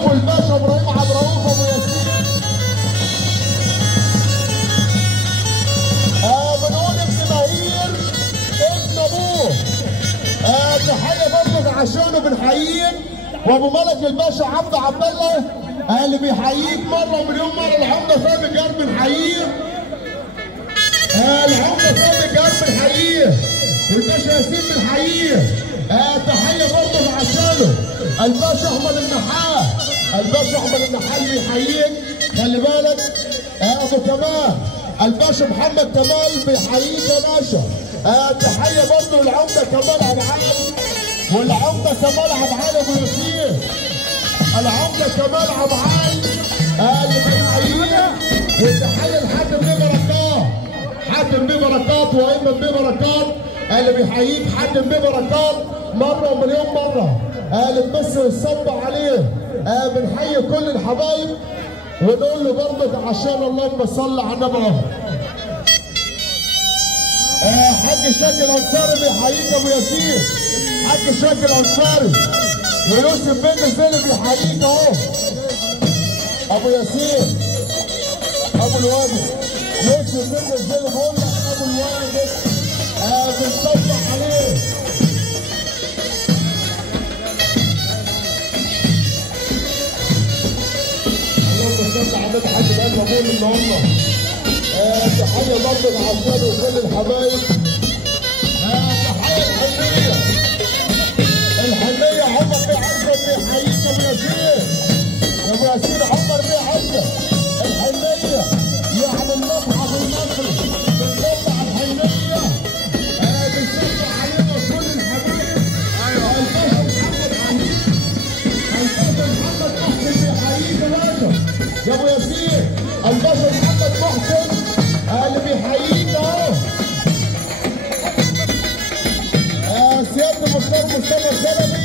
رؤوف والباشا ابراهيم عبد الرؤوف ابو ياسين. بنقول ابن مهير ابن ابوه. تحيه برضه عشانه بنحييه. وابو ملك الباشا عبد الله اللي بيحييك مره ومليون مره. العمده سامي جار بنحييه. العمده سامي جار بنحييه. والباشا ياسين بنحييه. تحيه برضه عشانه الباشا احمد النحال. الباشا احمد النحال بيحييك. خلي بالك ابو كمال الباشا محمد كمال بيحييك يا باشا. تحيه برضه للعمده كمال عبعال. والعمده كمال عبعال ابو ياسين. العمده كمال عبعال اللي بيحييك. وتحيه لحاتم بيه بركات. حاتم بيه بركات وايمن بيه بركات اللي بيحييك. حاتم بيه بركات مره ومليون مره اللي تمس الصب عليه. بنحيي كل الحبايب ونقول له برضك عشان اللهم صل على النبي. حاج شاكر الانصاري بيحييك ابو ياسين. حاج شاكر الانصاري ويوسف بن زينب بيحييك اهو. ابو ياسين ابو الوادي يوسف بن زينب بقول لك ابو الوادي بنصب عليه. اللهم صل على النبي. حاج الان بقول ان هم تحيه برضه لعشان وكل الحبايب. تحيه الحنيه. الحنيه عمر بيه عزه بيحييك ابو ياسين. ابو ياسين عمر بيه عزه. الحنيه يعني المصحف المصري بنطلع الحنيه. بنصب علينا كل الحبايب. الباشا محمد علي. الباشا محمد محسن بيحييك يا باشا يا ابو ياسين. الباشا محمد محسن اللي بيحييك اهو. سيادة المختار مصطفى الشلبي